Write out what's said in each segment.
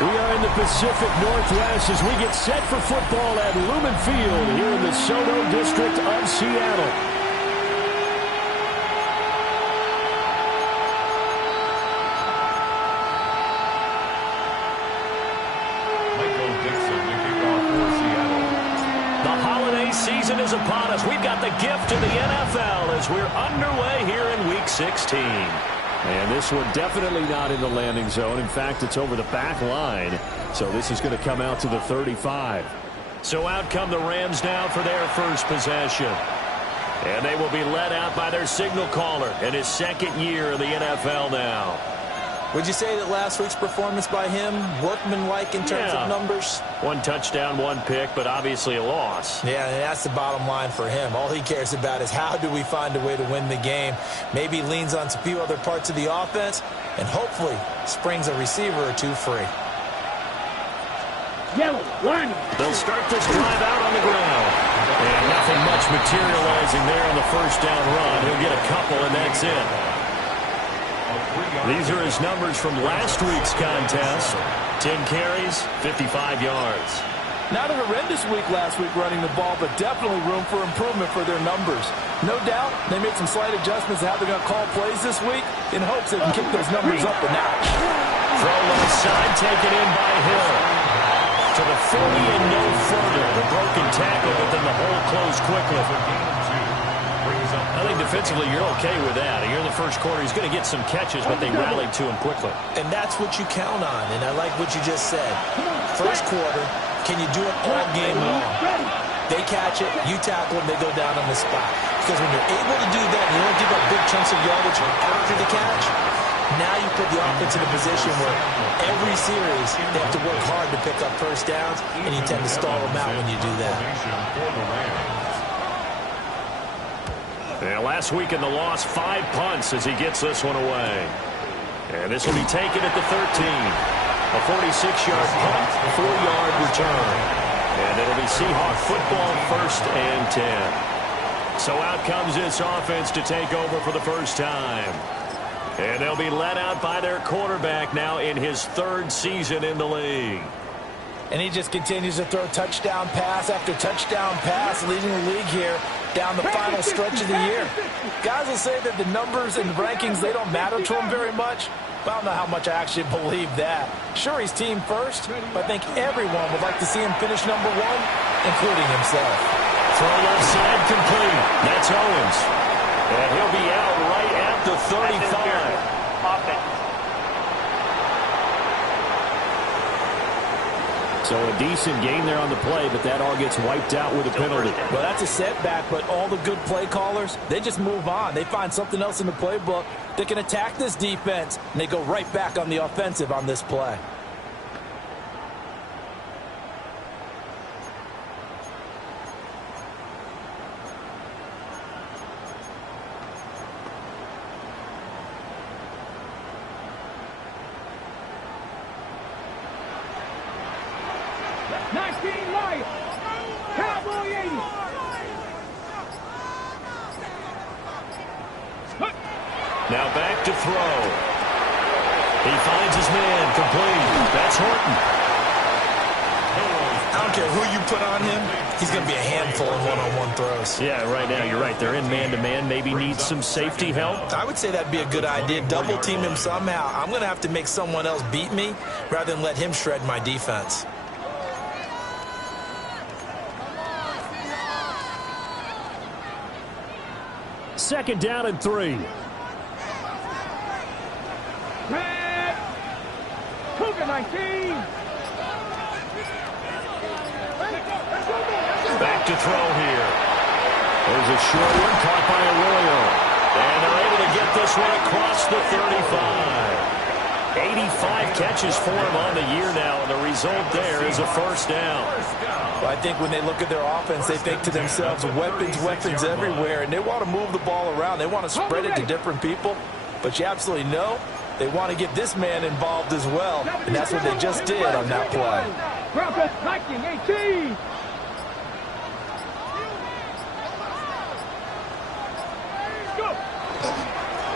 We are in the Pacific Northwest as we get set for football at Lumen Field here in the Soto district of Seattle. The holiday season is upon us. We've got the gift of the NFL as we're underway here in Week 16. And this one definitely not in the landing zone. In fact, it's over the back line. So this is going to come out to the 35. So out come the Rams now for their first possession. And they will be led out by their signal caller in his second year in the NFL now. Would you say that last week's performance by him, workmanlike in terms of numbers? One touchdown, one pick, but obviously a loss. Yeah, and that's the bottom line for him. All he cares about is how do we find a way to win the game. Maybe leans on a few other parts of the offense, and hopefully springs a receiver or two free. They'll start this drive out on the ground. And nothing much materializing there on the first down run. He'll get a couple, and that's it. These are his numbers from last week's contest. 10 carries, 55 yards. Not a horrendous week last week running the ball, but definitely room for improvement for their numbers. No doubt they made some slight adjustments to how they're going to call plays this week in hopes they can kick those numbers up a notch. Throw left side taken in by Hill. To the 40 and no further. The broken tackle, but then the hole closed quickly. I think defensively you're okay with that. Here in the first quarter, he's going to get some catches, but they rallied to him quickly. And that's what you count on, and I like what you just said. First quarter, can you do it all game long? They catch it, you tackle them, they go down on the spot. Because when you're able to do that, you don't give up big chunks of yardage after the catch, now you put the offense in a position where every series they have to work hard to pick up first downs, and you tend to stall them out when you do that. And last week in the loss, 5 punts as he gets this one away. And this will be taken at the 13. A 46-yard punt, 4-yard return. And it'll be Seahawk football, 1st and 10. So out comes this offense to take over for the first time. And they'll be led out by their quarterback now in his 3rd season in the league. And he just continues to throw touchdown pass after touchdown pass, leading the league here down the final stretch of the year. Guys will say that the numbers and rankings, they don't matter to him very much. But I don't know how much I actually believe that. Sure, he's team first, but I think everyone would like to see him finish #1, including himself. Throw left side complete. That's Owens. And he'll be out right at the 35. So a decent game there on the play, but that all gets wiped out with a penalty. Well, that's a setback, but all the good play callers, they just move on. They find something else in the playbook that can attack this defense, and they go right back on the offensive on this play. Now back to throw. He finds his man complete. That's Horton. I don't care who you put on him, he's going to be a handful in one-on-one throws. Yeah, right now you're right. They're in man-to-man. Maybe needs some safety help. I would say that'd be a good idea. Double team him somehow. I'm going to have to make someone else beat me rather than let him shred my defense. Second down and 3. Red, Cougar 19. Back to throw here. There's a short one caught by Arroyo. And they're able to get this one across the 35. 85 catches for him on the year now, and the result there is a first down. Well, I think when they look at their offense, they think to themselves, weapons, weapons everywhere, and they want to move the ball around. They want to spread it to different people, but you absolutely know they want to get this man involved as well, and that's what they just did on that play. Broncos 19-18.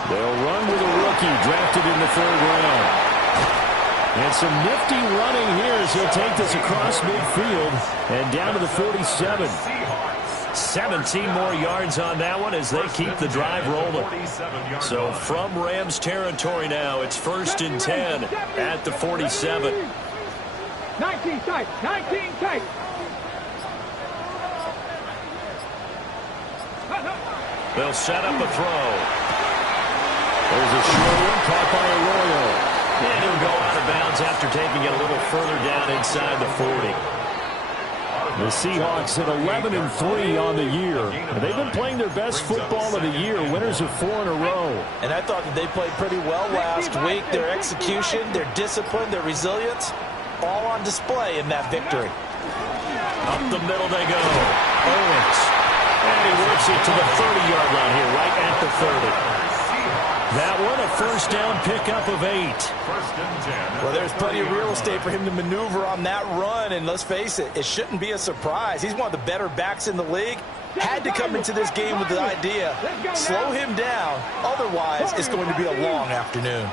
They'll run with a rookie drafted in the 3rd round. And some nifty running here as he'll take this across midfield and down to the 47. 17 more yards on that one as they keep the drive rolling. So from Rams territory now, it's 1st and 10 at the 47. 19 tight, 19 tight. They'll set up a throw. There's a short one caught by Arroyo. And he'll go out of bounds after taking it a little further down inside the 40. The Seahawks at 11-3 on the year. And they've been playing their best football of the year, winners of 4 in a row. And I thought that they played pretty well last week. Their execution, their discipline, their resilience, all on display in that victory. Up the middle they go. Owens. And he works it to the 30-yard line here, right at the 30. That one a first down pickup of 8. Well, there's plenty of real estate for him to maneuver on that run, and let's face it, it shouldn't be a surprise. He's one of the better backs in the league. Had to come into this game with the idea, slow him down, otherwise it's going to be a long afternoon.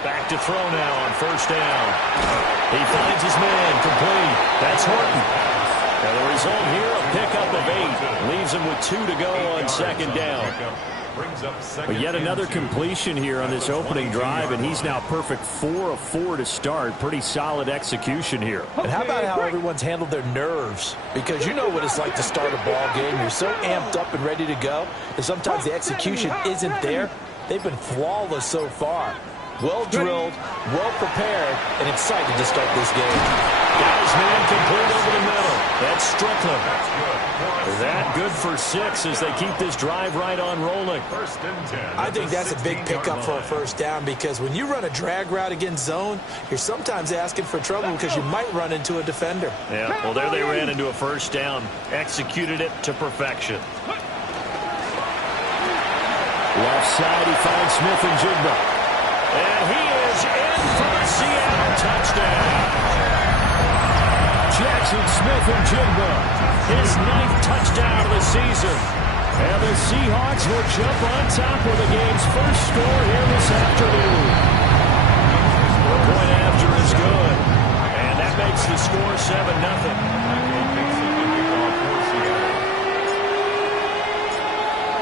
Back to throw now on first down. He finds his man, complete. That's Horton. And the result here, a pickup of 8. Leaves him with 2 to go on second down. But yet another completion here on this opening drive, and he's now perfect 4 of 4 to start. Pretty solid execution here. And how about how everyone's handled their nerves? Because you know what it's like to start a ball game. You're so amped up and ready to go, and sometimes the execution isn't there. They've been flawless so far. Well drilled, well prepared, and excited to start this game. Got his man complete over the middle. That's Strickland. That good for 6 as they keep this drive right on rolling. I think that's a big pickup for a first down because when you run a drag route against zone, you're sometimes asking for trouble because you might run into a defender. Yeah, well, there they ran into a first down. Executed it to perfection. Left side, he finds Smith and Jigba. And he is in for a Seattle touchdown. Jackson Smith and Jigba, his 9th touchdown of the season. And the Seahawks will jump on top of the game's first score here this afternoon. The point after is good. And that makes the score 7-0.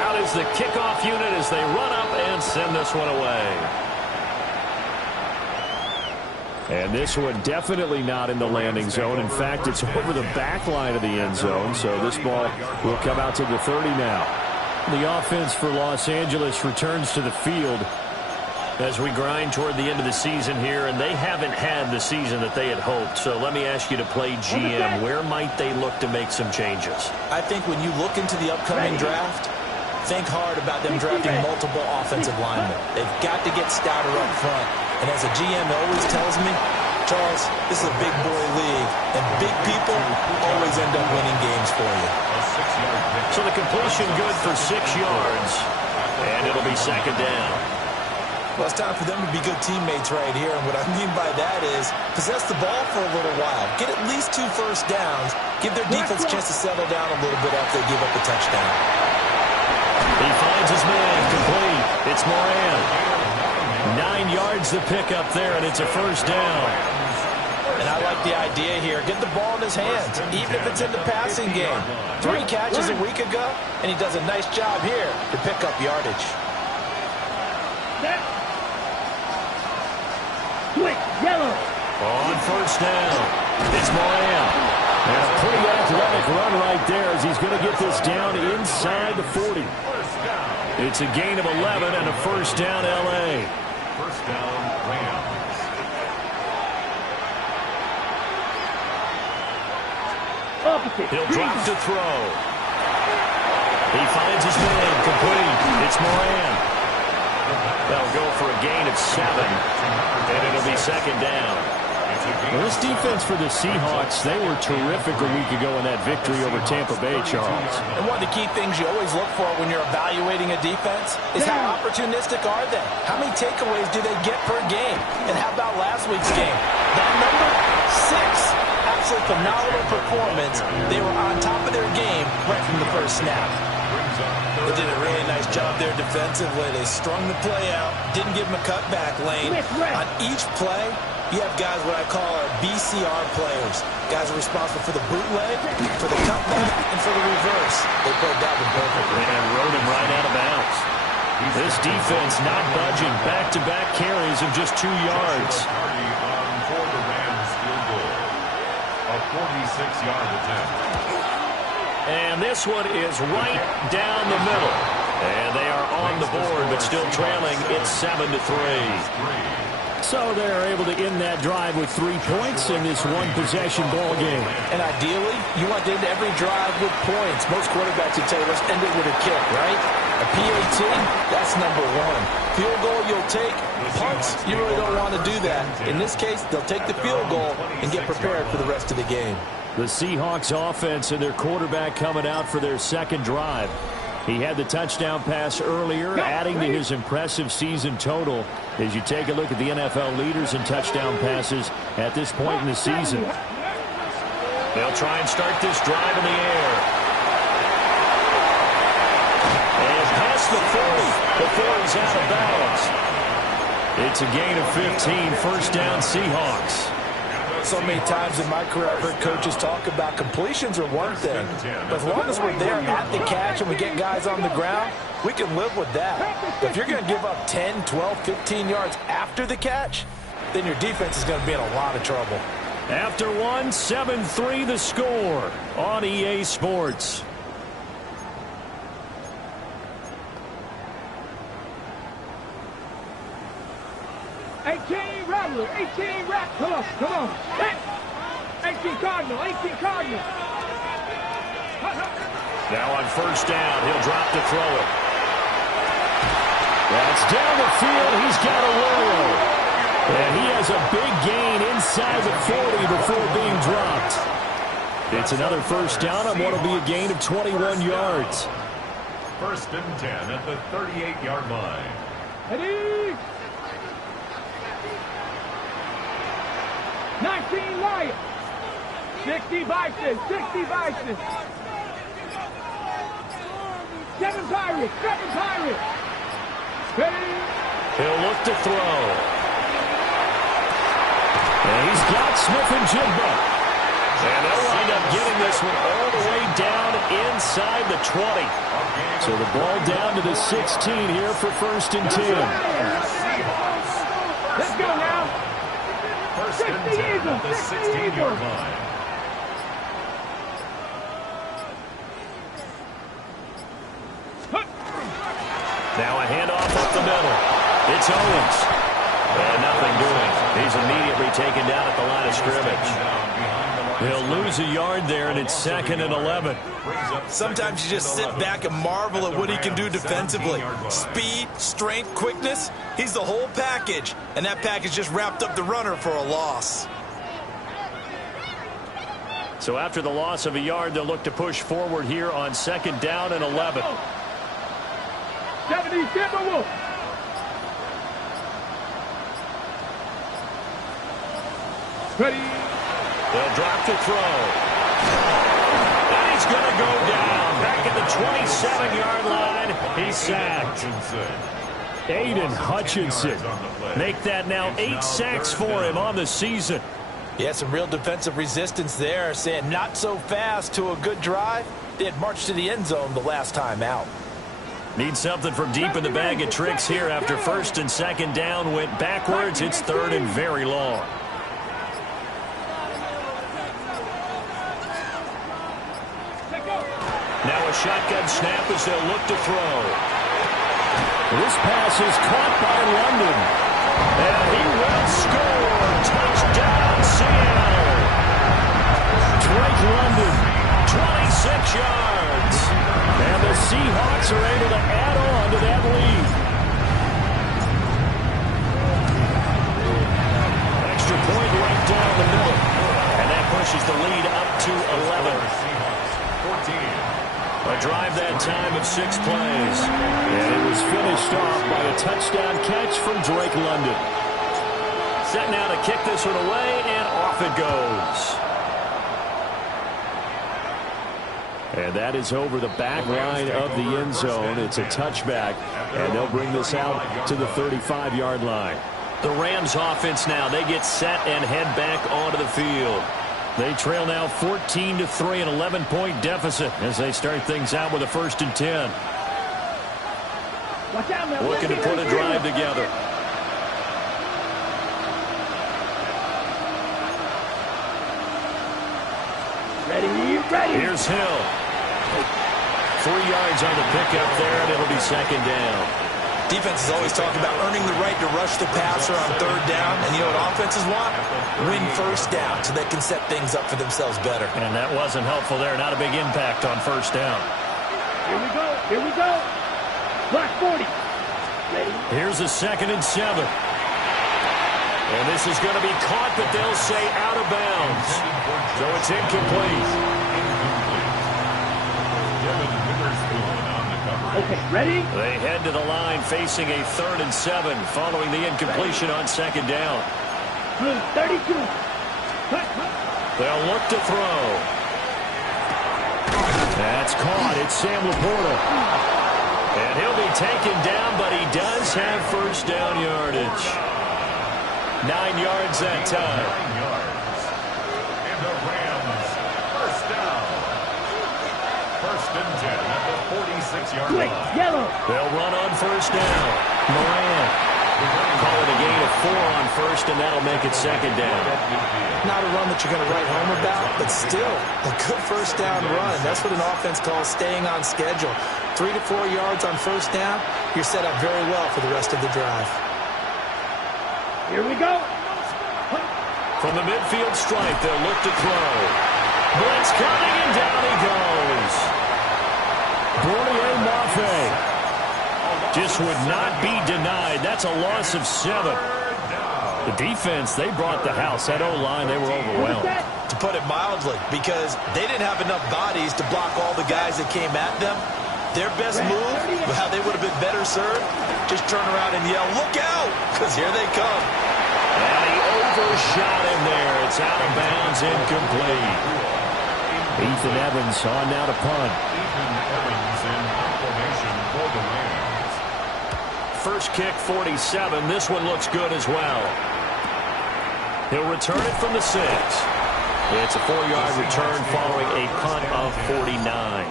Out is the kickoff unit as they run up and send this one away. And this one definitely not in the landing zone. In fact, it's over the back line of the end zone. So this ball will come out to the 30 now. The offense for Los Angeles returns to the field as we grind toward the end of the season here. And they haven't had the season that they had hoped. So let me ask you to play GM. Where might they look to make some changes? I think when you look into the upcoming draft, think hard about them drafting multiple offensive linemen. They've got to get stouter up front. And as a GM always tells me, Charles, this is a big boy league, and big people always end up winning games for you. So the completion good for 6 yards, and it'll be second down. Well, it's time for them to be good teammates right here, and what I mean by that is possess the ball for a little while, get at least 2 first downs, give their defense a chance to settle down a little bit after they give up a touchdown. He finds his man, complete. It's Moran. 9 yards the pickup there, and it's a first down. And I like the idea here. Get the ball in his hands, even if it's in the passing game. 3 catches a week ago, and he does a nice job here to pick up yardage. Quick, yellow. On first down, it's Moran. And a pretty athletic run right there as he's going to get this down inside the 40. It's a gain of 11 and a first down, L.A. First down, Rams. He'll drop to throw. He finds his man, complete. It's Moran. They'll go for a gain of 7, and it'll be second down. Well, this defense for the Seahawks, they were terrific a week ago in that victory over Tampa Bay, Charles. And one of the key things you always look for when you're evaluating a defense is how opportunistic are they? How many takeaways do they get per game? And how about last week's game? That number, 6. Absolutely phenomenal performance. They were on top of their game right from the first snap. They did a really nice job there defensively. They strung the play out, didn't give him a cutback lane. On each play, you have guys what I call our BCR players. Guys are responsible for the bootleg, for the cutback, and for the reverse. They played that one perfectly. And rode him right out of bounds. This defense not budging. Back-to-back carries of just 2 yards. For the Rams field goal. A 46-yard attempt. And this one is right down the middle. And they are on the board, but still trailing. It's 7-3. So they're able to end that drive with 3 points in this one-possession ball game. And ideally, you want to end every drive with points. Most quarterbacks would tell you, let's end it with a kick, right? A PAT, that's number 1. Field goal, you'll take. Punts, you really don't want to do that. In this case, they'll take the field goal and get prepared for the rest of the game. The Seahawks offense and their quarterback coming out for their second drive. He had the touchdown pass earlier, adding to his impressive season total as you take a look at the NFL leaders in touchdown passes at this point in the season. They'll try and start this drive in the air. And past the 40 before he's out of bounds. It's a gain of 15, first down Seahawks. So many times in my career, I've heard coaches talk about completions are one thing. But as long as we're there at the catch and we get guys on the ground, we can live with that. But if you're going to give up 10, 12, 15 yards after the catch, then your defense is going to be in a lot of trouble. After one, 7-3 the score on EA Sports. Rattler, 18 Rat. Come on. 18 Cardinal, 18 Cardinal. Now on first down, he'll drop to throw it. That's down the field. He's got a roll. And he has a big gain inside the 40 before being dropped. It's another first down on what will be a gain of 21 yards. First and 10 at the 38-yard line. Ready? 19 Lions. 60 Bison. 60 Bison. 7 Pirates. 7 Pirates. Ready? He'll look to throw. And he's got Smith-Njigba. And they'll wind up getting this one all the way down inside the 20. So the ball down to the 16 here for first and 10. Let's go now. First and 10 at the 16-yard line. Now a handoff up the middle. It's Owens. And nothing doing. He's immediately taken down at the line of scrimmage. He'll lose a yard there, and it's 2nd and 11. Sometimes you just sit back and marvel at what he can do defensively. Speed, strength, quickness, he's the whole package. And that package just wrapped up the runner for a loss. So after the loss of a yard, they'll look to push forward here on 2nd down and 11. 70 Timberwolves. Ready? They'll drop to throw. And he's going to go down. Back at the 27-yard line. He's sacked. Aiden Hutchinson. Make that now 8 sacks for him on the season. Yeah, some real defensive resistance there. Saying not so fast to a good drive. They had marched to the end zone the last time out. Need something from deep in the bag of tricks here after 1st and 2nd down went backwards. It's 3rd and very long. Now a shotgun snap as they'll look to throw. This pass is caught by London. And he will score. Touchdown, Seattle. Drake London, 26 yards. And the Seahawks are able to add on to that lead. Extra point right down the middle. And that pushes the lead up to 11. 14. A drive that time of 6 plays. And it was finished off by a touchdown catch from Drake London. Set now to kick this one away, and off it goes. And that is over the back line of the end zone. It's a touchback, and they'll bring this out to the 35-yard line. The Rams offense now, they get set and head back onto the field. They trail now 14-3, an 11-point deficit as they start things out with a 1st and 10. Watch out, man. Looking to put a drive together. Ready. Here's Hill. 3 yards on the pickup there, and it'll be 2nd down. Defenses always talk about earning the right to rush the passer on 3rd down. And you know what offenses want? Win 1st down so they can set things up for themselves better. And that wasn't helpful there. Not a big impact on 1st down. Here we go. Block 40. Ready. Here's a 2nd and 7. And this is going to be caught, but they'll say out of bounds. So it's incomplete. Okay, ready? They head to the line facing a 3rd and 7 following the incompletion on 2nd down. 32. They'll look to throw. That's caught. It's Sam Laporta. And he'll be taken down, but he does have 1st down yardage. 9 yards that time. 9 yards. And the Rams, 1st down. 1st and 10 at the 46-yard line. Yellow. They'll run on 1st down. Moran. Call it a gain of 4 on 1st, and that'll make it 2nd down. Not a run that you're going to write home about, but still a good 1st down run. That's what an offense calls staying on schedule. 3 to 4 yards on 1st down, you're set up very well for the rest of the drive. Here we go. From the midfield stripe, they'll look to throw. Blitz coming, and down he goes. Bornier Mafe just would not be denied. That's a loss of 7. The defense, they brought the house. That O-line, they were overwhelmed. To put it mildly, because they didn't have enough bodies to block all the guys that came at them. Their best move, how they would have been better served, just turn around and yell, look out, because here they come. And he overshot him there. It's out of bounds, incomplete. Ethan Evans on now to punt. Ethan Evans in formation for the Rams. 1st kick, 47. This one looks good as well. He'll return it from the 6. It's a 4-yard return following a punt of 49.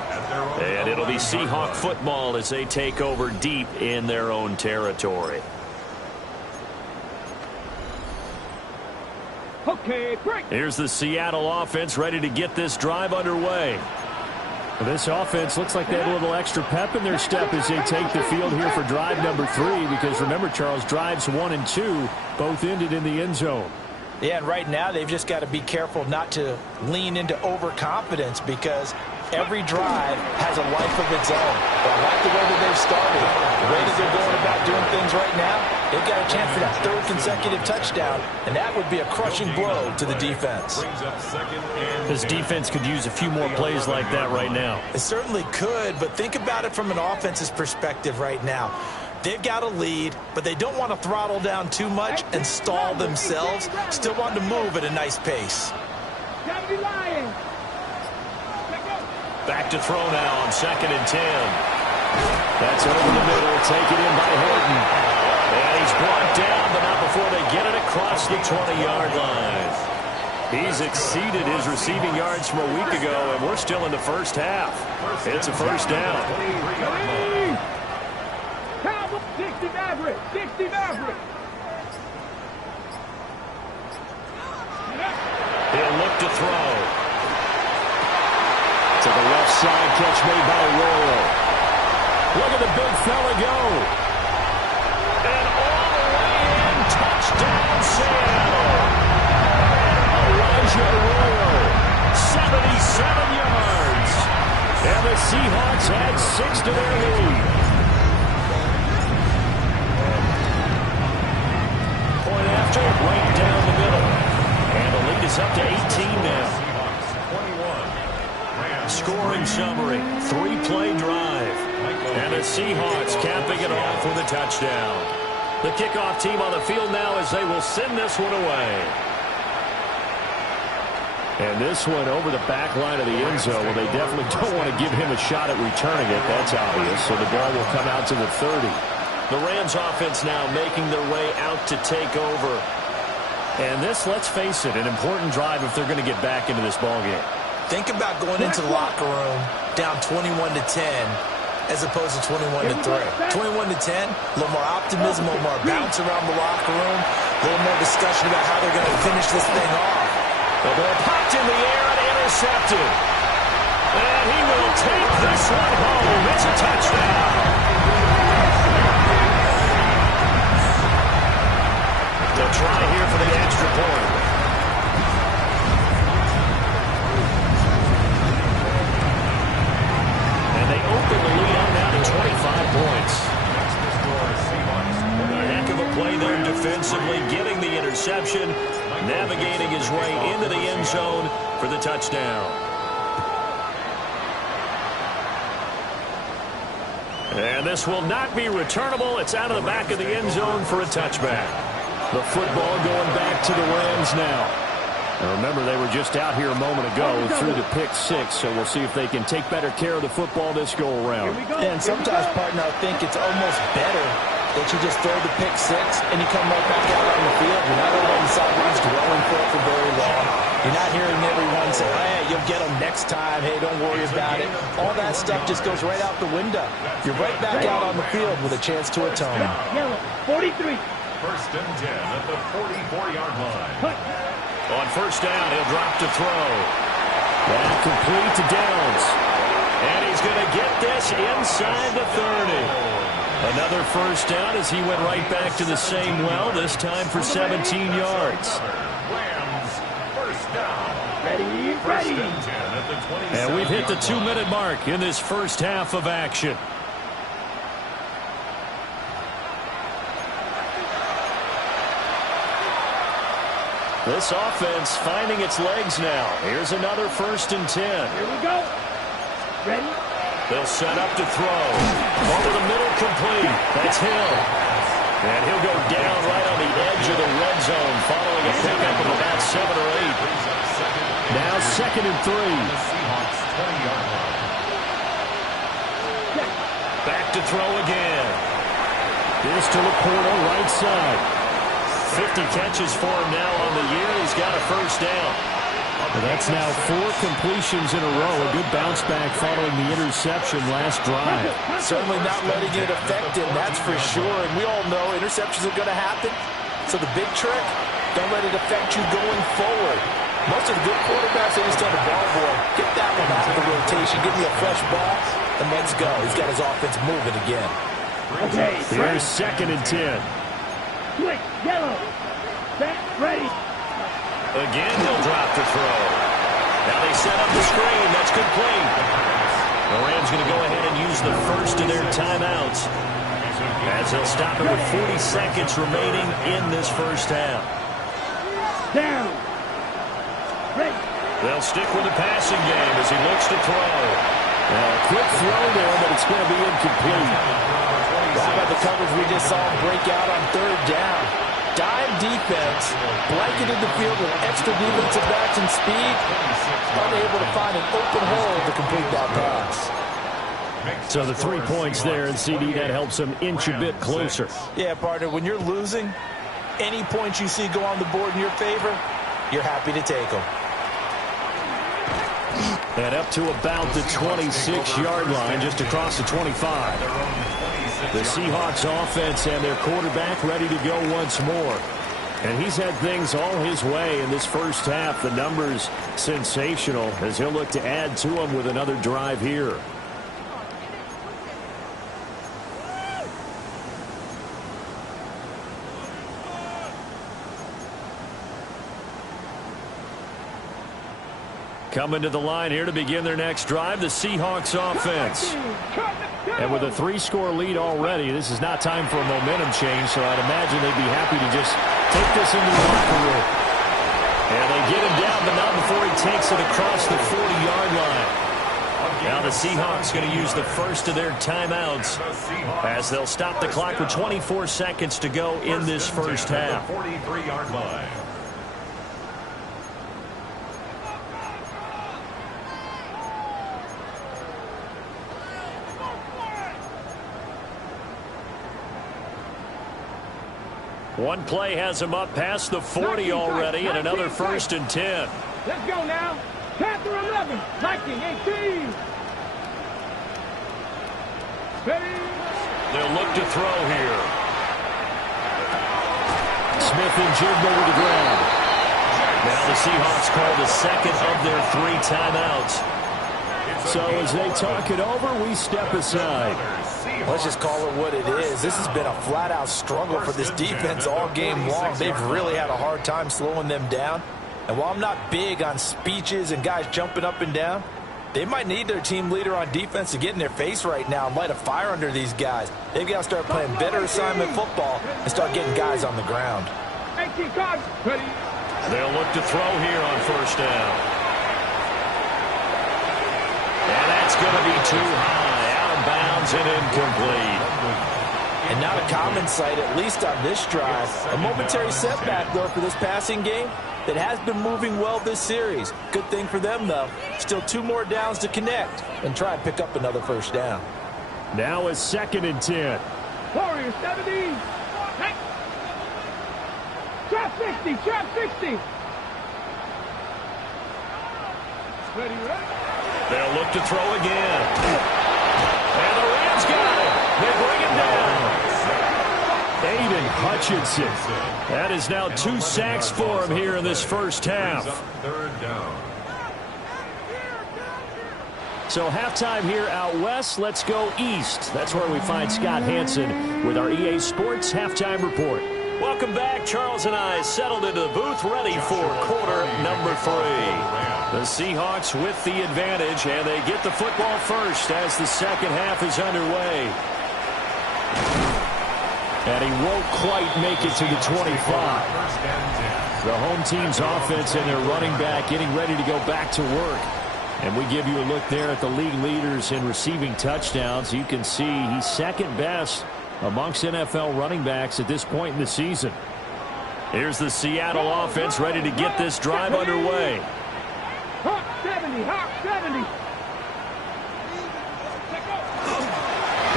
And it'll be Seahawk football as they take over deep in their own territory. Okay, break. Here's the Seattle offense ready to get this drive underway. This offense looks like they have a little extra pep in their step as they take the field here for drive number 3, because remember, Charles, drives 1 and 2 both ended in the end zone. Yeah, and right now they've just got to be careful not to lean into overconfidence, because every drive has a life of its own. But I like the way that they've started. The way that they're going about doing things right now, they've got a chance for that 3rd consecutive touchdown, and that would be a crushing blow to the defense. This defense could use a few more plays like that right now. It certainly could, but think about it from an offense's perspective right now. They've got a lead, but they don't want to throttle down too much and stall themselves. Still want to move at a nice pace. Gotta be lying. Back to throw now on 2nd and 10. That's over the middle, taken in by Horton. And he's brought down, but not before they get it across the 20-yard line. He's exceeded his receiving yards from a week ago, and we're still in the 1st half. It's a 1st down. 60 Maverick. 60 Maverick. He'll look to throw. To the left side, catch made by Royal. Look at the big fella go. And all the way in, touchdown Seattle. Elijah Royal, 77 yards. And the Seahawks add 6 to their lead. Point after, right down the middle. And the lead is up to 18 now. Scoring summary, 3-play drive. And the Seahawks capping it off with a touchdown. The kickoff team on the field now as they will send this one away. And this one over the back line of the end zone. Well, they definitely don't want to give him a shot at returning it. That's obvious. So the ball will come out to the 30. The Rams offense now making their way out to take over. And this, let's face it, an important drive if they're going to get back into this ballgame. Think about going into the locker room down 21-10 as opposed to 21-3. 21-10, a little more optimism, a little more bounce around the locker room, a little more discussion about how they're going to finish this thing off. The ball popped in the air and intercepted. And he will take this one home. It's a touchdown. They'll try here for the extra point. And they open the lead on now to 25 points. A heck of a play there defensively, getting the interception, navigating his way into the end zone for the touchdown. And this will not be returnable. It's out of the back of the end zone for a touchback. The football going back to the Rams now. And remember, they were just out here a moment ago through the pick six, so we'll see if they can take better care of the football this go-around. And sometimes, partner, I think it's almost better that you just throw the pick six and you come right back out on the field. You're not over on the sidelines dwelling for it for very long. You're not hearing everyone say, hey, you'll get them next time. Hey, don't worry about it. All that stuff just goes right out the window. You're right back out on the field with a chance to atone. Yellow, 43. First and 10 at the 44-yard line. On first down, he'll drop to throw. That complete to Downs. And he's going to get this inside the 30. Another first down as he went right back to the same well, this time for 17 yards. Rams, first down. Ready, First ready. and 10 at the 27. And we've hit the 2-minute mark in this first half of action. This offense finding its legs now. Here's another first and 10. Here we go. Ready? They'll set up to throw. Over the middle complete. That's Hill. And he'll go down right on the edge of the red zone following a pickup of about 7 or 8. Now second and 3. Seahawks 20-yard line. Back to throw again. Here's to Laporta, right side. 50 catches for him now on the year. He's got a first down. And that's now 4 completions in a row. A good bounce back following the interception last drive. Certainly not letting it affect him, that's for sure. And we all know interceptions are going to happen. So the big trick, don't let it affect you going forward. Most of the good quarterbacks, they just tell the ball boy, get that one out of the rotation, give me a fresh ball, and let's go. He's got his offense moving again. Okay. Here's second and 10. Quick, yellow. Set, ready. Again, he'll drop to throw. Now they set up the screen. That's complete. The Rams going to go ahead and use the first of their timeouts as they'll stop it with 40 seconds remaining in this first half. Down. Ready. They'll stick with the passing game as he looks to throw. A quick throw there, but it's going to be incomplete. How about the coverage we just saw him break out on third down? Dime defense, blanketed the field with extra defensive backs and speed, unable to find an open hole to complete that pass. So the 3 points there, and CD, that helps them inch a bit closer. Yeah, partner, when you're losing, any points you see go on the board in your favor, you're happy to take them. And up to about the 26-yard line, just across the 25. The Seahawks offense and their quarterback ready to go once more. And he's had things all his way in this first half. The numbers sensational as he'll look to add to them with another drive here. Coming to the line here to begin their next drive, the Seahawks offense. And with a 3-score lead already, this is not time for a momentum change, so I'd imagine they'd be happy to just take this into the locker room. And they get him down, but not before he takes it across the 40-yard line. Now the Seahawks going to use the first of their timeouts as they'll stop the clock with 24 seconds to go in this first half. 43-yard line. One play has him up past the 40 already, and another 1st and 10. Let's go now. Panther 11, 19, 18. Ready? They'll look to throw here. Smith and Jigba with the grab. Now the Seahawks call the second of their 3 timeouts. So as they talk it over, we step aside. Let's just call it what it is. This has been a flat-out struggle for this defense all game long. They've really had a hard time slowing them down. And while I'm not big on speeches and guys jumping up and down, they might need their team leader on defense to get in their face right now and light a fire under these guys. They've got to start playing better assignment football and start getting guys on the ground. They'll look to throw here on 1st down. And that's going to be too high, out of bounds and incomplete. And not a common sight, at least on this drive. A momentary setback, though, for this passing game that has been moving well this series. Good thing for them, though. Still 2 more downs to connect and try and pick up another 1st down. Now a 2nd and 10. Warriors 70. Hey. Trap 60, trap 60. Ready, ready. They'll look to throw again. And the Rams got it. They bring him down. Aiden Hutchinson. That is now 2 sacks for him here in this 1st half. 3rd down. So halftime here out west. Let's go east. That's where we find Scott Hansen with our EA Sports Halftime Report. Welcome back. Charles and I settled into the booth ready for quarter number 3. The Seahawks with the advantage, and they get the football first as the 2nd half is underway. And he won't quite make it to the 25. The home team's offense and their running back getting ready to go back to work. And we give you a look there at the league leaders in receiving touchdowns. You can see he's 2nd best amongst NFL running backs at this point in the season. Here's the Seattle offense ready to get this drive underway. Hawk 70, Hawk 70.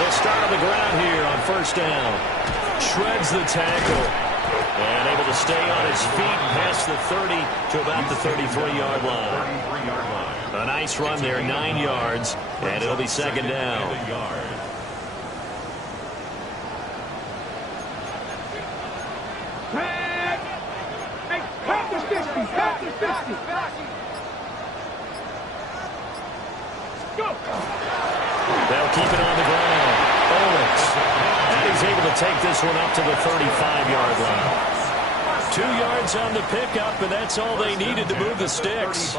They'll start on the ground here on 1st down. Shreds the tackle. And able to stay on his feet past the 30 to about the 33-yard line. A nice run there, 9 yards, and it'll be 2nd down. Hey, cut the 50, cut the 50. Go. They'll keep it on the ground. Owens. And he's able to take this one up to the 35-yard line. 2 yards on the pickup, and that's all they needed to move the sticks.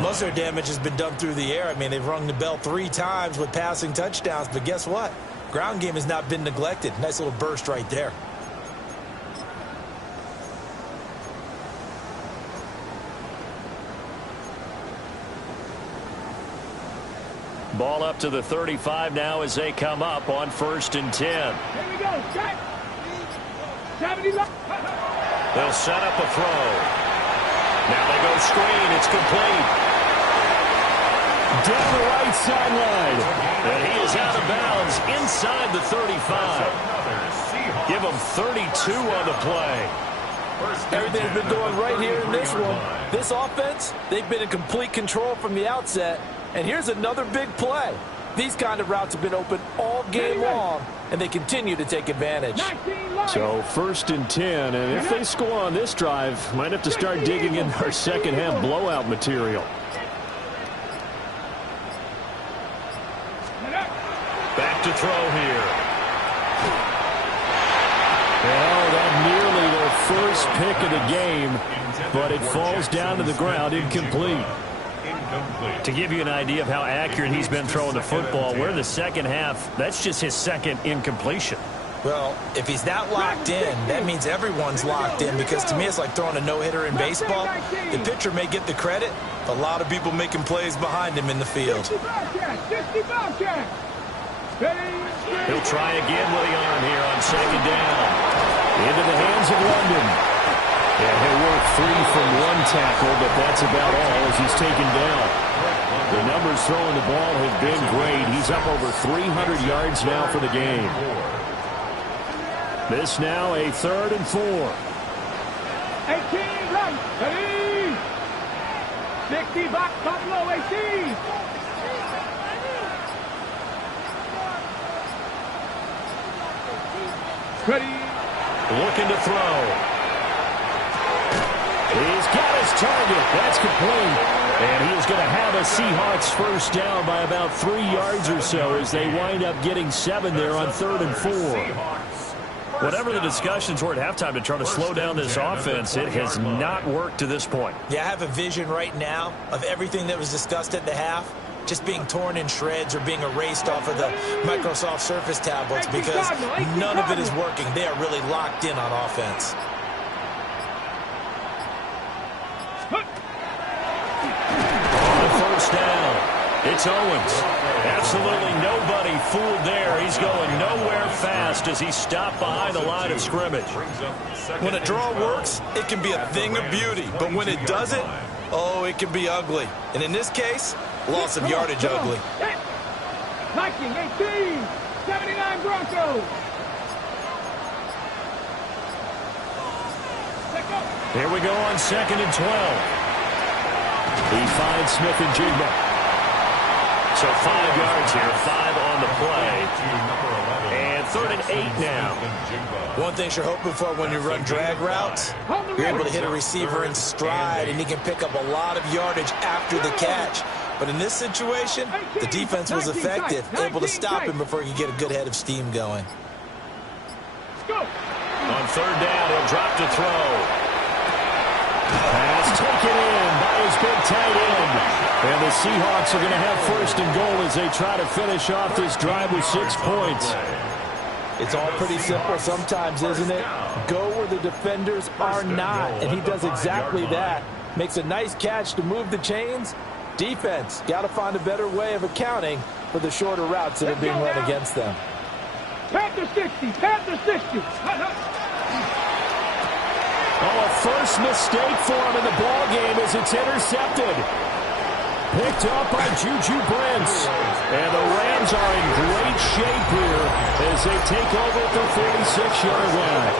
Most of their damage has been done through the air. I mean, they've rung the bell 3 times with passing touchdowns, but guess what? Ground game has not been neglected. Nice little burst right there. Ball up to the 35 now as they come up on 1st and 10. Here we go, check. 70. They'll set up a throw. Now they go screen. It's complete. Down the right sideline. And he is out of bounds inside the 35. Give him 32 on the play. Everything's been going right here in this one. This offense, they've been in complete control from the outset. And here's another big play. These kind of routes have been open all game long, and they continue to take advantage. So 1st and 10, and if they score on this drive, might have to start digging in our 2nd half blowout material. Back to throw here. Well, that nearly their first pick of the game, but it falls down to the ground incomplete. To give you an idea of how accurate he's been throwing the football, we're in the 2nd half. That's just his 2nd incompletion. Well, if he's that locked in, that means everyone's locked in, because to me it's like throwing a no-hitter in baseball. The pitcher may get the credit, a lot of people making plays behind him in the field. He'll try again with the arm here on 2nd down. Into the hands of London. Yeah, he'll work free from 1 tackle, but that's about all as he's taken down. The numbers throwing the ball have been great. He's up over 300 yards now for the game. This now a 3rd and 4. 18, run. Ready. 60, box, top low, 18. Ready. Looking to throw. He's got his target. That's complete. And he is going to have a Seahawks first down by about 3 yards or so as they wind up getting 7 there on 3rd and 4. Whatever the discussions were at halftime to try to slow down this offense, it has not worked to this point. Yeah, I have a vision right now of everything that was discussed at the half just being torn in shreds or being erased off of the Microsoft Surface tablets because none of it is working. They are really locked in on offense. On first down, it's Owens. Absolutely nobody fooled there. He's going nowhere fast as he stopped behind the line of scrimmage. When a draw works, it can be a thing of beauty. But when it doesn't, oh, it can be ugly. And in this case, loss of yardage ugly. Viking 18, 79 Broncos. Here we go on 2nd and 12. He finds Smith and Jigba. So 5 yards here, 5 on the play. And 3rd and 8 now. One thing you're hoping for when you run drag routes, you're able to hit a receiver in stride, and he can pick up a lot of yardage after the catch. But in this situation, the defense was effective, able to stop him before he could get a good head of steam going. On 3rd down, he'll drop to throw. Pass taken in by his big tight end. And the Seahawks are going to have 1st and goal as they try to finish off this drive with 6 points. It's all pretty simple sometimes, isn't it? Go where the defenders are not, and he does exactly that. Makes a nice catch to move the chains. Defense, got to find a better way of accounting for the shorter routes that are being run against them. Panther 60, Panther 60. Oh, a first mistake for him in the ball game as it's intercepted. Picked up by Juju Brents. And the Rams are in great shape here as they take over at the 46-yard line.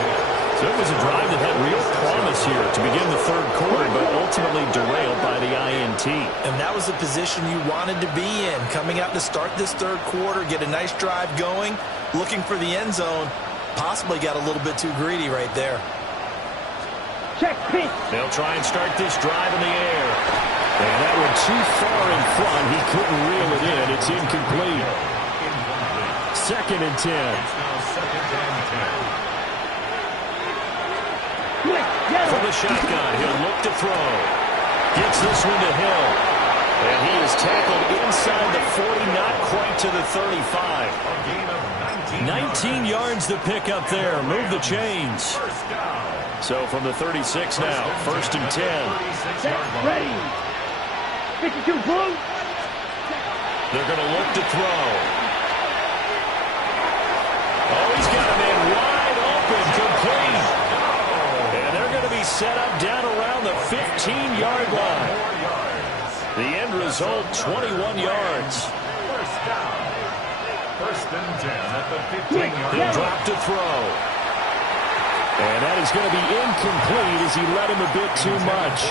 So it was a drive that had real promise here to begin the 3rd quarter, but ultimately derailed by the INT. And that was the position you wanted to be in, coming out to start this 3rd quarter, get a nice drive going, looking for the end zone, possibly got a little bit too greedy right there. Check pink. They'll try and start this drive in the air. And that one too far in front. He couldn't reel it in. It's incomplete. 2nd and 10. From the shotgun, he'll look to throw. Gets this one to Hill. And he is tackled inside the 40, not quite to the 35. 19 yards to pick up there. Move the chains. So from the 36 now, 1st and 10. Ready. 52 bull. They're going to look to throw. Oh, he's got a man wide open, complete. And they're going to be set up down around the 15-yard line. The end result, 21 yards. 1st and 10 at the 15-yard line. He'll drop to throw. And that is going to be incomplete as he led him a bit too much.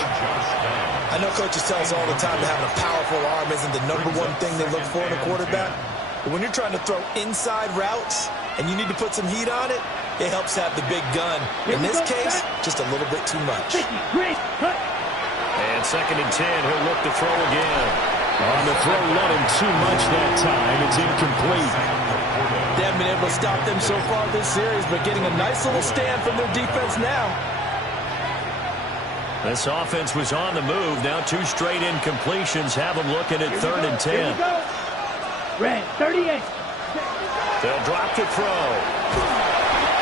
I know coaches tell us all the time that having a powerful arm isn't the #1 thing they look for in a quarterback. But when you're trying to throw inside routes and you need to put some heat on it, it helps have the big gun. In this case, just a little bit too much. And 2nd and 10, he'll look to throw again. On the throw, led him too much that time. It's incomplete. They haven't been able to stop them so far this series, but getting a nice little stand from their defense now. This offense was on the move. Now 2 straight incompletions have them looking at 3rd and 10. Red 38. They'll drop to throw.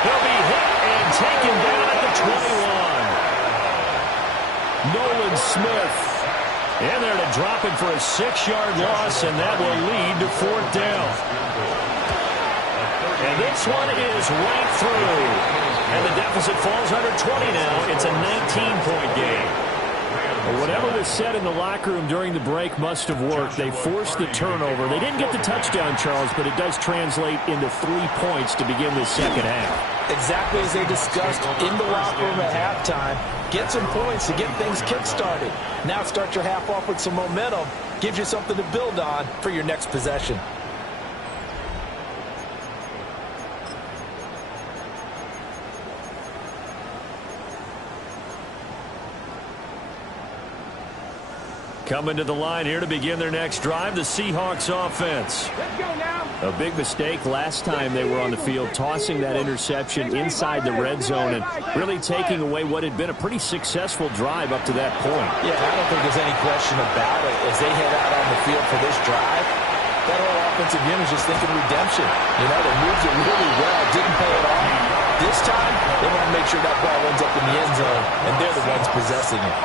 He'll be hit and taken down at the 21. Nolan Smith in there to drop it for a 6-yard loss, and that will lead to 4th down. And this one is right through. And the deficit falls under 20 now. It's a 19-point game. Well, whatever was said in the locker room during the break must have worked. They forced the turnover. They didn't get the touchdown, Charles, but it does translate into 3 points to begin the second half. exactly as they discussed in the locker room at halftime. Get some points to get things kick-started. Now start your half off with some momentum. Gives you something to build on for your next possession. Coming to the line here to begin their next drive, the Seahawks offense. Let's go now. A big mistake last time they were on the field, tossing that interception inside the red zone and really taking away what had been a pretty successful drive up to that point. Yeah, I don't think there's any question about it. As they head out on the field for this drive, that whole offensive unit is just thinking redemption. You know, they moved it really well, didn't pay it off. This time, they want to make sure that ball ends up in the end zone, and they're the ones possessing it.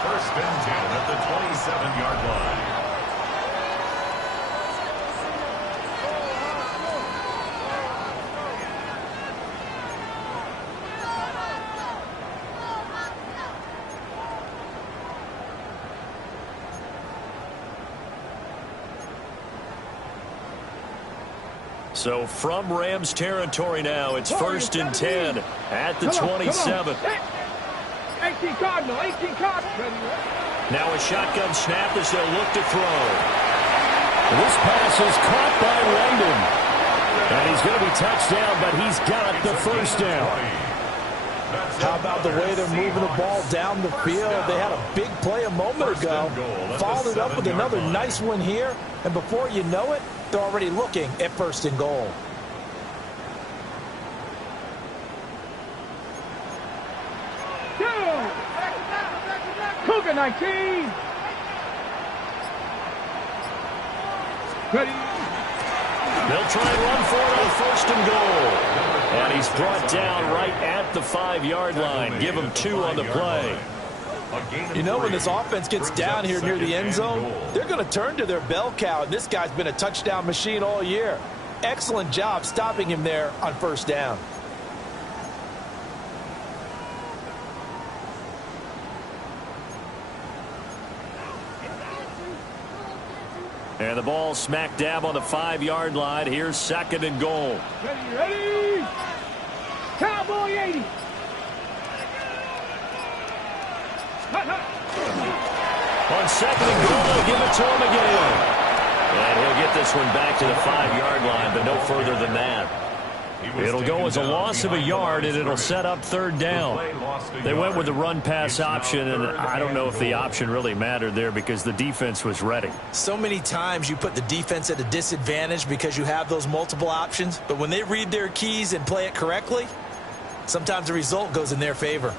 First and 10 at the 27-yard line. So from Rams territory now, it's first and 10 at the 27. 18 Cardinal, 18 Cardinal. Now a shotgun snap as they'll look to throw. This pass is caught by Langdon. And he's going to be touched down, but he's got the first down. How about the way they're moving the ball down the field? They had a big play a moment ago. Followed it up with another nice one here. And before you know it, they're already looking at first and goal. Cougar 19. Ready. They'll try and run for it on first and goal. And he's brought down right at the 5-yard line. Give him 2 on the play. You know, when this offense gets down here near the end zone, they're going to turn to their bell cow. And this guy's been a touchdown machine all year. Excellent job stopping him there on first down. And the ball smack dab on the 5-yard line. Here's second and goal. Ready, ready. Cowboy 80. On second and goal, they'll give it to him again. And he'll get this one back to the 5-yard line, but no further than that. It'll go as a loss of a yard, and it'll set up third down. They went with the run-pass option, and I don't know if the option really mattered there because the defense was ready. So many times you put the defense at a disadvantage because you have those multiple options, but when they read their keys and play it correctly, sometimes the result goes in their favor.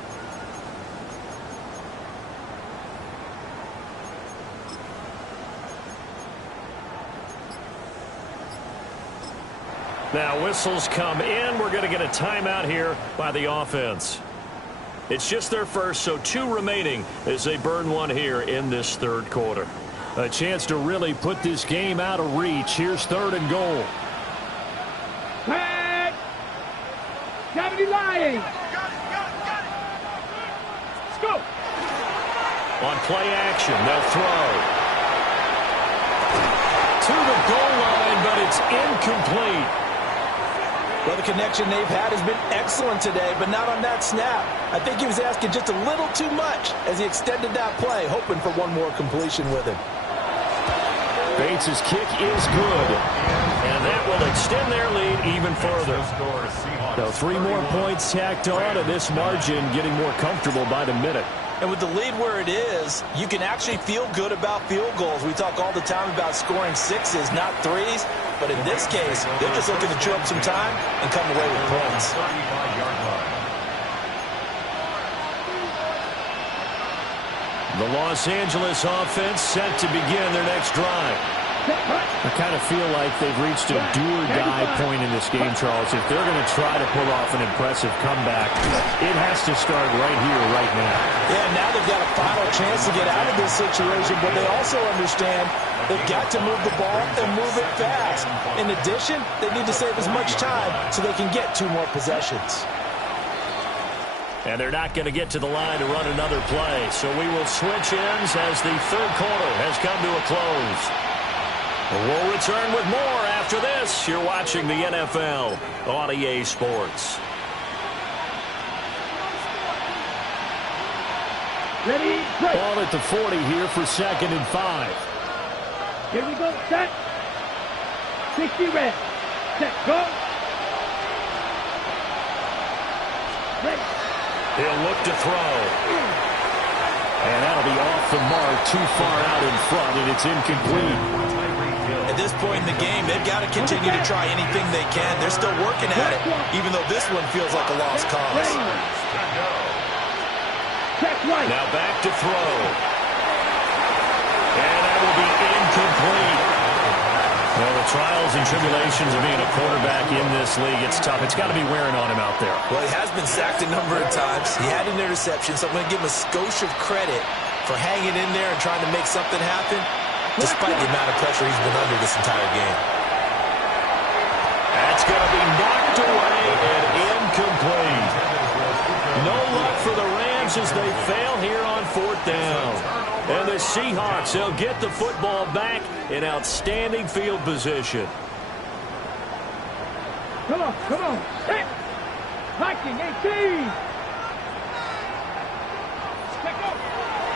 Now whistles come in. We're going to get a timeout here by the offense. It's just their first, so 2 remaining as they burn one here in this third quarter. A chance to really put this game out of reach. Here's third and goal. Pat. Deputy Lying. Let's go. On play action, they'll throw. To the goal line, but it's incomplete. Well, the connection they've had has been excellent today, but not on that snap. I think he was asking just a little too much as he extended that play, hoping for one more completion with him. Bates' kick is good, and that will extend their lead even further. So 3 more points tacked on, and this margin getting more comfortable by the minute. And with the lead where it is, you can actually feel good about field goals. We talk all the time about scoring 6s, not 3s. But in this case, they're just looking to chew up some time and come away with points. The Los Angeles offense set to begin their next drive. I kind of feel like they've reached a do-or-die point in this game, Charles. If they're going to try to pull off an impressive comeback, it has to start right here, right now. Yeah, now they've got a final chance to get out of this situation, but they also understand they've got to move the ball and move it fast. In addition, they need to save as much time so they can get 2 more possessions. And they're not going to get to the line to run another play, so we will switch ends as the third quarter has come to a close. We'll return with more after this. You're watching the NFL on EA Sports. Ready, break. Ball at the 40 here for 2nd and 5. Here we go, set. 60 red. Set, go. Ready. He'll look to throw. And that'll be off the mark, too far out in front, and it's incomplete. At this point in the game, they've got to continue to try anything they can. They're still working at it, even though this one feels like a lost cause. Now back to throw. And that will be incomplete. Well, the trials and tribulations of being a quarterback in this league, it's tough. It's got to be wearing on him out there. Well, he has been sacked a number of times. He had an interception, so I'm going to give him a skosh of credit for hanging in there and trying to make something happen, despite the amount of pressure he's been under this entire game. That's going to be knocked away and incomplete. No luck for the Rams as they fail here on 4th down. And the Seahawks, they'll get the football back in outstanding field position. Come on, come on. Hit. Hiking, 18.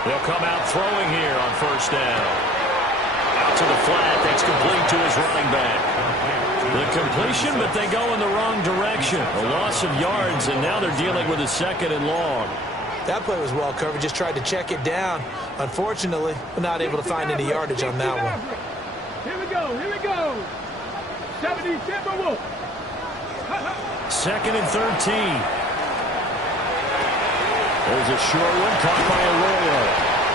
They'll come out throwing here on 1st down. Out to the flat. That's complete to his running back. The completion, but they go in the wrong direction. A loss of yards, and now they're dealing with a 2nd and long. That play was well covered. Just tried to check it down. Unfortunately, we're not able to find any yardage on that one. Here we go, here we go. 70 Timberwolves. 2nd and 13. There's a short one caught by Arroyo.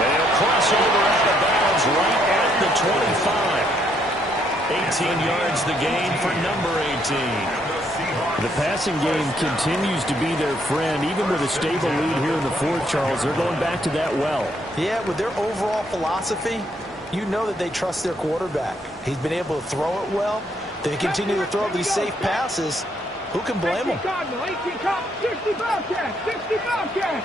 And he'll cross over out of bounds right at the 25. 18 yards the gain for number 18. The passing game continues to be their friend. Even with a stable lead here in the 4th, Charles, they're going back to that well. Yeah, with their overall philosophy, you know that they trust their quarterback. He's been able to throw it well. They continue to throw these safe passes. Who can blame them? 18 Cardinal, 60 Bobcat, 60 Bobcat.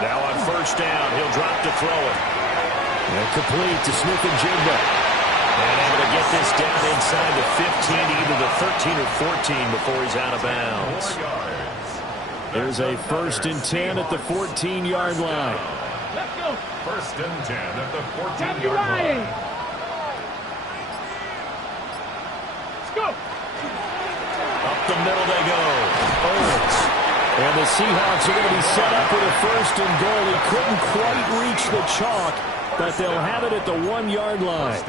Now on 1st down, he'll drop to throw it. And complete to Smith and Jigba. And able to get this down inside the 15, either the 13 or 14 before he's out of bounds. There's a 1st and 10 at the 14-yard line. Let's go. 1st and 10 at the 14-yard line. Let's go. Up the middle they go. Owens. And the Seahawks are going to be set up with a 1st and goal. He couldn't quite reach the chalk, but they'll have it at the 1-yard line.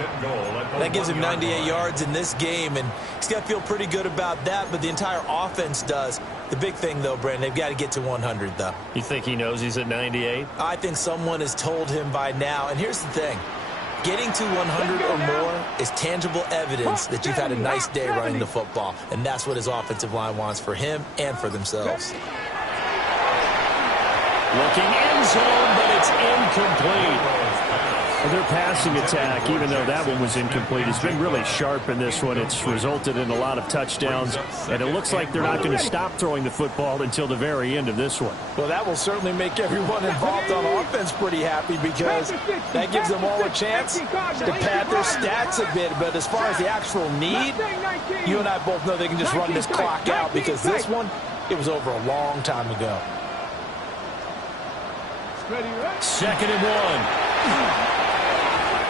That gives him 98 yards in this game, and he's got to feel pretty good about that, but the entire offense does. The big thing, though, Brandon, they've got to get to 100, though. You think he knows he's at 98? I think someone has told him by now, and here's the thing. Getting to 100 or more is tangible evidence that you've had a nice day running the football, and that's what his offensive line wants for him and for themselves. Looking end zone, but it's incomplete. Their passing attack, even though that one was incomplete, has been really sharp in this one. It's resulted in a lot of touchdowns, and it looks like they're not going to stop throwing the football until the very end of this one. Well, that will certainly make everyone involved on offense pretty happy because that gives them all a chance to pad their stats a bit. But as far as the actual need, you and I both know they can just run this clock out because this one, it was over a long time ago. 2nd and 1.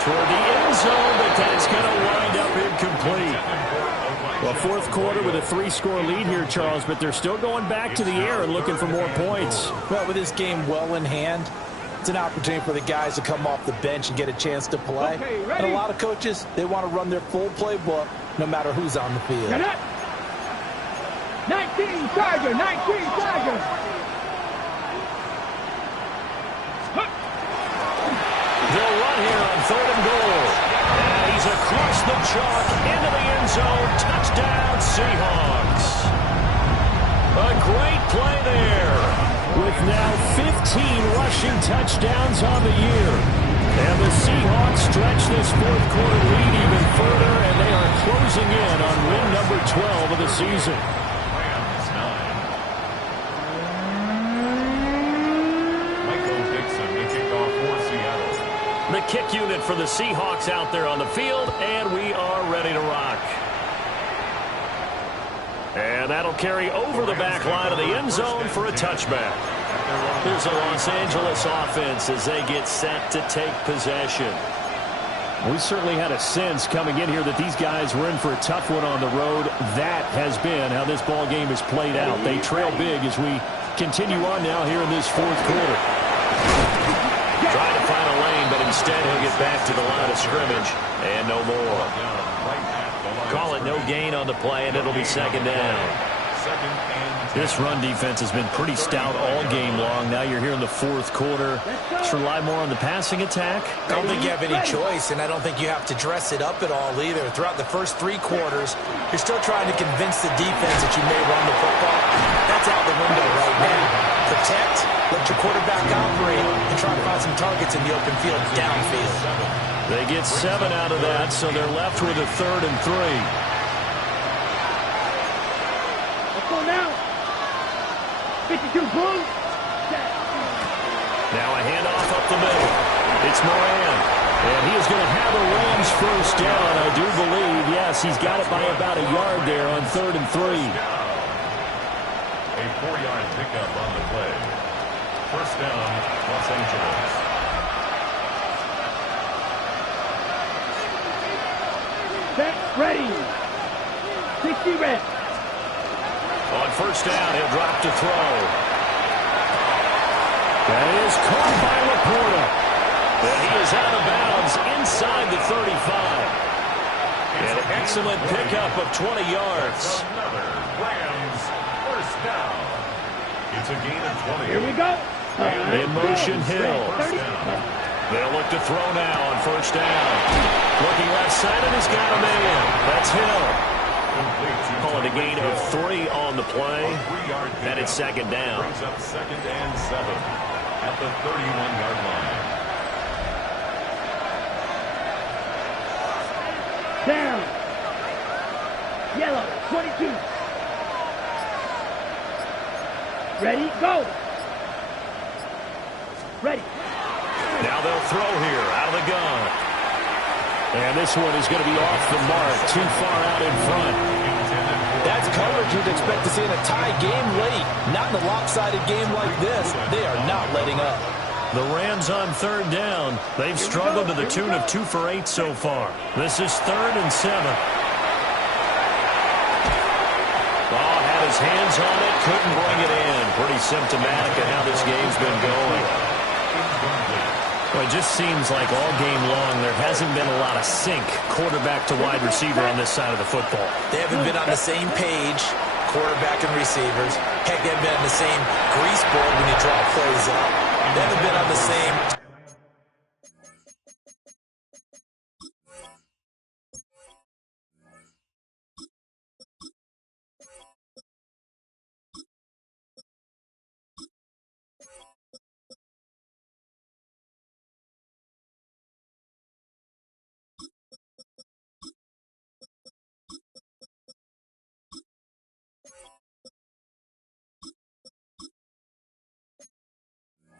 Toward the end zone, but that's going to wind up incomplete. Well, 4th quarter with a 3-score lead here, Charles, but they're still going back to the air and looking for more points. Well, with this game well in hand, it's an opportunity for the guys to come off the bench and get a chance to play. And a lot of coaches, they want to run their full playbook no matter who's on the field. 19 Tiger, 19 Tiger. They'll run here on 3rd and goal. And he's across the chalk into the end zone. Touchdown, Seahawks. A great play there. With now 15 rushing touchdowns on the year. And the Seahawks stretch this 4th quarter lead even further, and they are closing in on win number 12 of the season. Michael Dixon to kick off for The kick unit for the Seahawks out there on the field, and we are ready to rock. And that'll carry over the back line of the end zone for a touchback. Here's a Los Angeles offense as they get set to take possession. We certainly had a sense coming in here that these guys were in for a tough one on the road. That has been how this ball game has played out. They trail big as we continue on now here in this fourth quarter. Trying to find a lane, but instead he'll get back to the line of scrimmage and no more. Call it no gain on the play, and it'll be second down. This run defense has been pretty stout all game long. Now you're here in the fourth quarter. Just rely more on the passing attack. I don't think you have any choice, and I don't think you have to dress it up at all either. Throughout the first 3 quarters, you're still trying to convince the defense that you may run the football. That's out the window right now. Protect, let your quarterback operate, and try to find some targets in the open field downfield. They get 7 out of that, so they're left with a 3rd and 3. Let's go now. 52, boom. Now a handoff up the middle. It's Moran. And he is going to have a Rams first down, I do believe. Yes, he's got it by about a yard there on 3rd and 3. A 4-yard pickup on the play. First down, Los Angeles. Set, ready. 60 reps. On first down, he'll drop to throw. That is caught by Laporta. And he is out of bounds inside the 35. An excellent pickup of 20 yards. Another Rams first down. It's a gain of 20. Here we go. In motion, Hill. They'll look to throw now on first down. Looking left side, and he's got a man. That's Hill. Calling a gain of 3 on the play. And it's second down. Brings up 2nd and 7 at the 31-yard line. Down. Yellow, 22. Ready, go. Ready. Now they'll throw here out of the gun. And this one is going to be off the mark, too far out in front. That's coverage you'd expect to see in a tie game late. Not in a lopsided game like this. They are not letting up. The Rams on 3rd down. They've struggled to the tune of 2 for 8 so far. This is 3rd and 7. Ball had his hands on it, couldn't bring it in. Pretty symptomatic of how this game's been going. Well, it just seems like all game long there hasn't been a lot of sync quarterback to wide receiver on this side of the football. They haven't been on the same page, quarterback and receivers. Heck, they haven't been on the same grease board when you draw plays up. They haven't been on the same...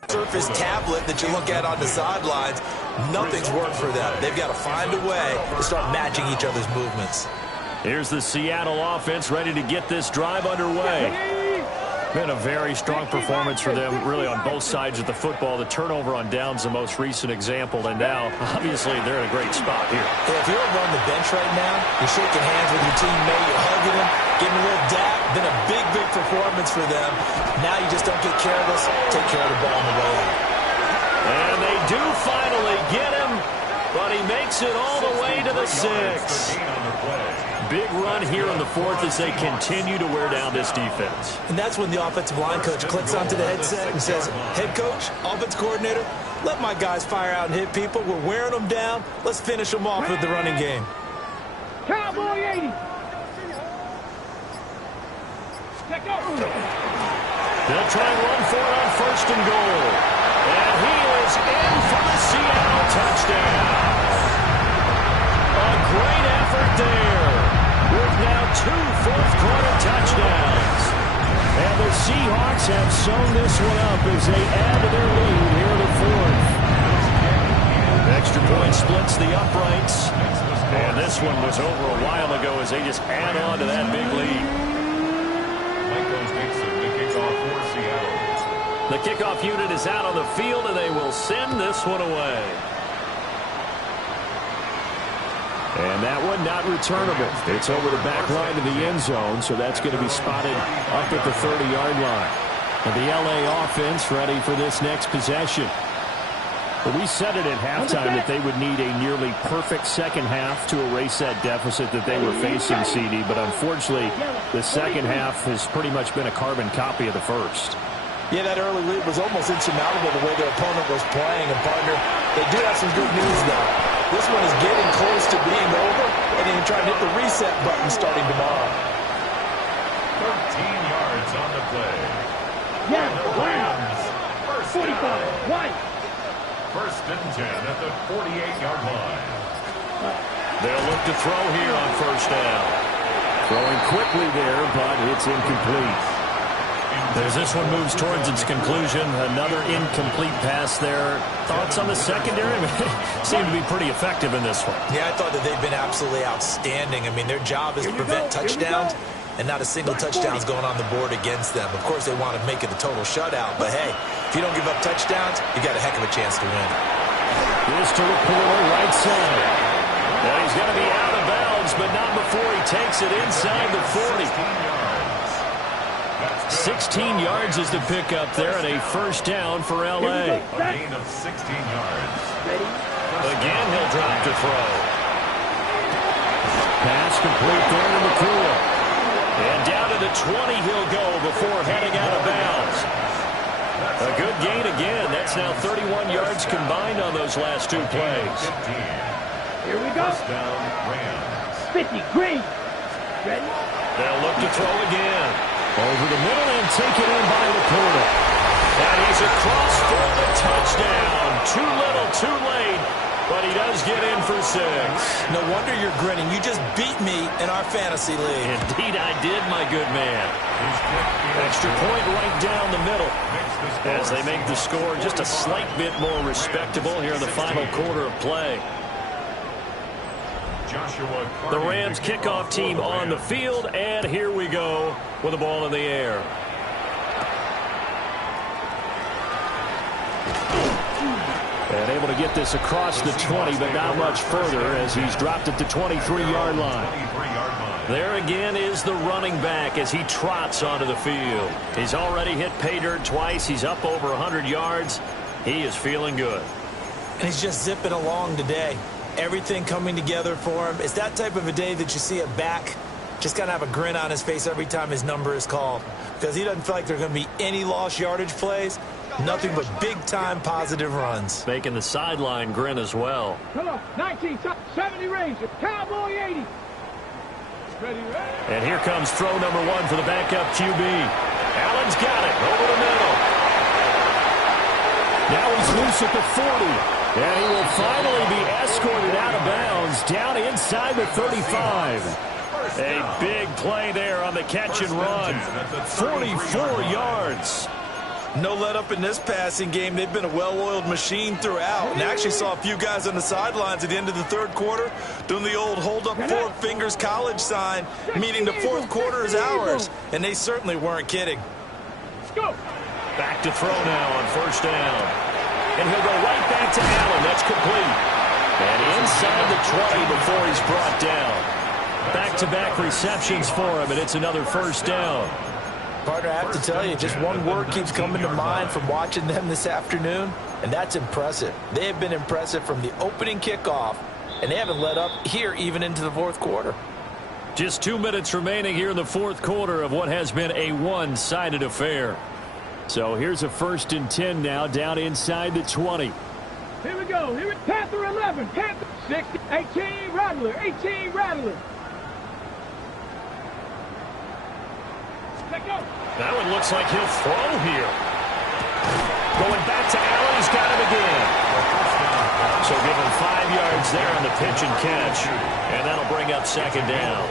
surface tablet that you look at on the sidelines. Nothing's worked for them. They've got to find a way to start matching each other's movements. Here's the Seattle offense ready to get this drive underway. Been a very strong performance for them, really, on both sides of the football. The turnover on downs, the most recent example, and now, obviously, they're in a great spot here. Hey, if you're over on the bench right now, you're shaking hands with your teammate, you're hugging him, giving a little dap. Been a big, big performance for them. Now you just don't get careless. Take care of the ball on the way out. And they do finally get him, but he makes it all the way to the 6. Big run here in the 4th as they continue to wear down this defense. And that's when the offensive line coach clicks onto the headset and says, head coach, offense coordinator, let my guys fire out and hit people. We're wearing them down. Let's finish them off with the running game. Cowboy 80. Check out. They'll try and run for it on 1st and goal. And he is in for the Seattle touchdown. A great effort there. With now 2 fourth-quarter touchdowns. And the Seahawks have sewn this one up as they add to their lead here in the 4th. point splits the uprights. And this one was over a while ago as they just add on to that big lead. The kickoff unit is out on the field, and they will send this one away. And that one not returnable. It's over the back line of the end zone, so that's going to be spotted up at the 30-yard line. And the LA offense ready for this next possession. But we said it at halftime that they would need a nearly perfect second half to erase that deficit that they were facing, CD. But unfortunately, the second half has pretty much been a carbon copy of the first. Yeah, that early lead was almost insurmountable the way their opponent was playing. And, partner, they do have some good news, though. This one is getting close to being over, and then trying to hit the reset button starting tomorrow. 13 yards on the play. Yeah, Rams. 45, white. First and 10 at the 48-yard line. They'll look to throw here on first down. Throwing quickly there, but it's incomplete. As this one moves towards its conclusion, another incomplete pass there. Thoughts on the secondary? Seem to be pretty effective in this one. Yeah, I thought that they've been absolutely outstanding. I mean, their job is to prevent touchdowns, and not a single touchdown's going on the board against them. Of course, they want to make it a total shutout, but hey, if you don't give up touchdowns, you got a heck of a chance to win. Here's to Rapporto, right side. Now he's going to be out of bounds, but not before he takes it inside the 40. 16 yards is the pickup there, and a first down for L.A. A gain of 16 yards. Again, he'll drop to throw. Pass complete there to McCool. And down to the 20 he'll go before heading out of bounds. A good gain again. That's now 31 yards combined on those last two plays. Here we go. First down, Rams. 50, green. Ready? They'll look to throw again. Over the middle and taken in by Laporta. And he's across for the touchdown. Too little, too late, but he does get in for 6. No wonder you're grinning. You just beat me in our fantasy league. Indeed I did, my good man. Extra point right down the middle as they make the score just a slight bit more respectable here in the final quarter of play. The Rams kickoff team on the field, and here we go with the ball in the air. And able to get this across the 20, but not much further as he's dropped at the 23-yard line. There again is the running back as he trots onto the field. He's already hit pay dirt twice. He's up over 100 yards. He is feeling good. And he's just zipping along today. Everything coming together for him. It's that type of a day that you see a back just kind of have a grin on his face every time his number is called, because he doesn't feel like there are going to be any lost yardage plays. Nothing but big-time positive runs. Making the sideline grin as well. Come on, 19, 70 Ranger, Cowboy 80. Ready, ready. And here comes throw number 1 for the backup QB. Allen's got it over the middle. Now he's loose at the 40. And he will finally be escorted out of bounds down inside the 35. A big play there on the catch and run. 44 yards. No let up in this passing game. They've been a well-oiled machine throughout. And actually saw a few guys on the sidelines at the end of the third quarter doing the old hold up 4 fingers college sign, meaning the fourth quarter is ours. And they certainly weren't kidding. Let's go. Back to throw now on first down. And he'll go right back to Allen. That's complete. And inside the 20 before he's brought down. Back-to-back receptions for him, and it's another first down. Partner, I have to tell you, just one word keeps coming to mind from watching them this afternoon, and that's impressive. They have been impressive from the opening kickoff, and they haven't let up here even into the fourth quarter. Just 2 minutes remaining here in the fourth quarter of what has been a one-sided affair. So here's a 1st and 10 now, down inside the 20. Here we go. Here we Panther 11, Panther 60, 18 Rattler, 18 Rattler. Let go. That one looks like he'll throw here. Going back to Allen, he's got it again. So give him 5 yards there on the pitch and catch, and that'll bring up second down.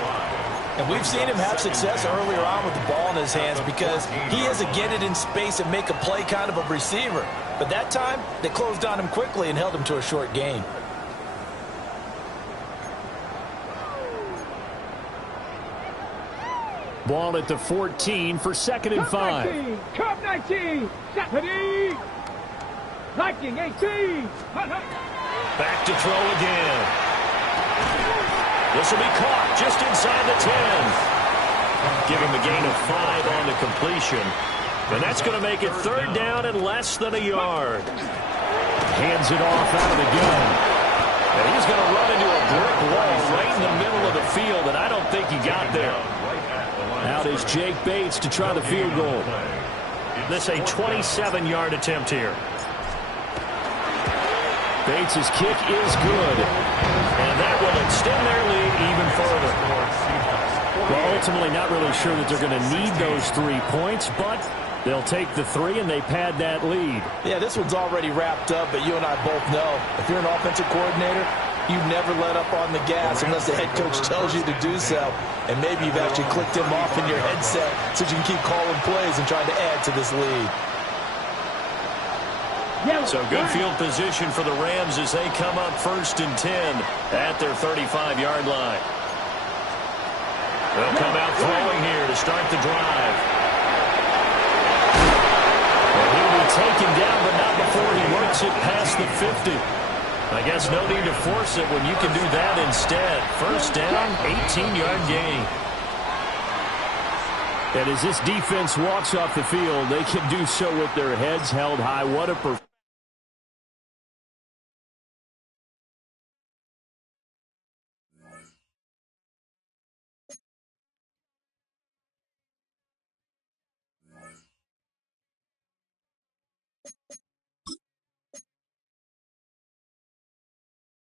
And we've seen him have success earlier on with the ball in his hands because he has a get it in space and make a play kind of a receiver. But that time, they closed on him quickly and held him to a short gain. Ball at the 14 for 2nd and 5. Curve 19. Set ready. Liking 18. Back to throw again. This will be caught just inside the 10. Give him a gain of 5 on the completion. And that's going to make it 3rd down and less than a yard. Hands it off out of the gun. And he's going to run into a brick wall right in the middle of the field, and I don't think he got there. Out is Jake Bates to try the field goal. This a 27-yard attempt here. Bates' kick is good. And that will extend their lead even further. Well, ultimately not really sure that they're going to need those 3 points, but they'll take the 3 and they pad that lead. Yeah, this one's already wrapped up, but you and I both know if you're an offensive coordinator, you never let up on the gas unless the head coach tells you to do so. And maybe you've actually clicked him off in your headset so you can keep calling plays and trying to add to this lead. So good field position for the Rams as they come up 1st and 10 at their 35-yard line. They'll come out throwing here to start the drive. And he'll be taken down, but not before he works it past the 50. I guess no need to force it when you can do that instead. 1st down, 18-yard gain. And as this defense walks off the field, they can do so with their heads held high. What a performance.